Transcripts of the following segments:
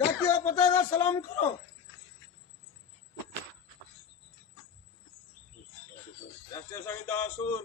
জাতীয় পতাকা সালাম করো। রাষ্ট্রীয় সঙ্গীত সুর।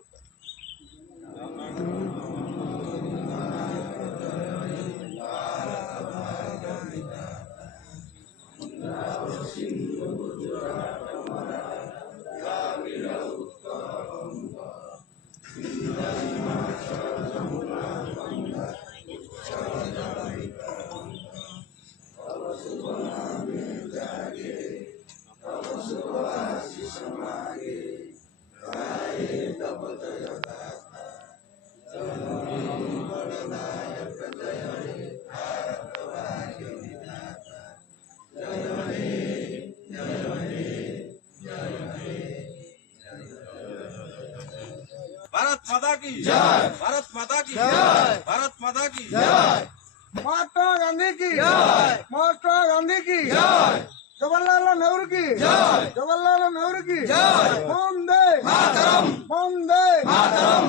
भारत माता की जय। भारत माता की जय। भारत माता की जय। महात्मा गांधी की जय। महात्मा गांधी की जय। जवाहरलाल नेहरू की जय। जवाहरलाल नेहरू की जय। वंदे मातरम। वंदे मातरम।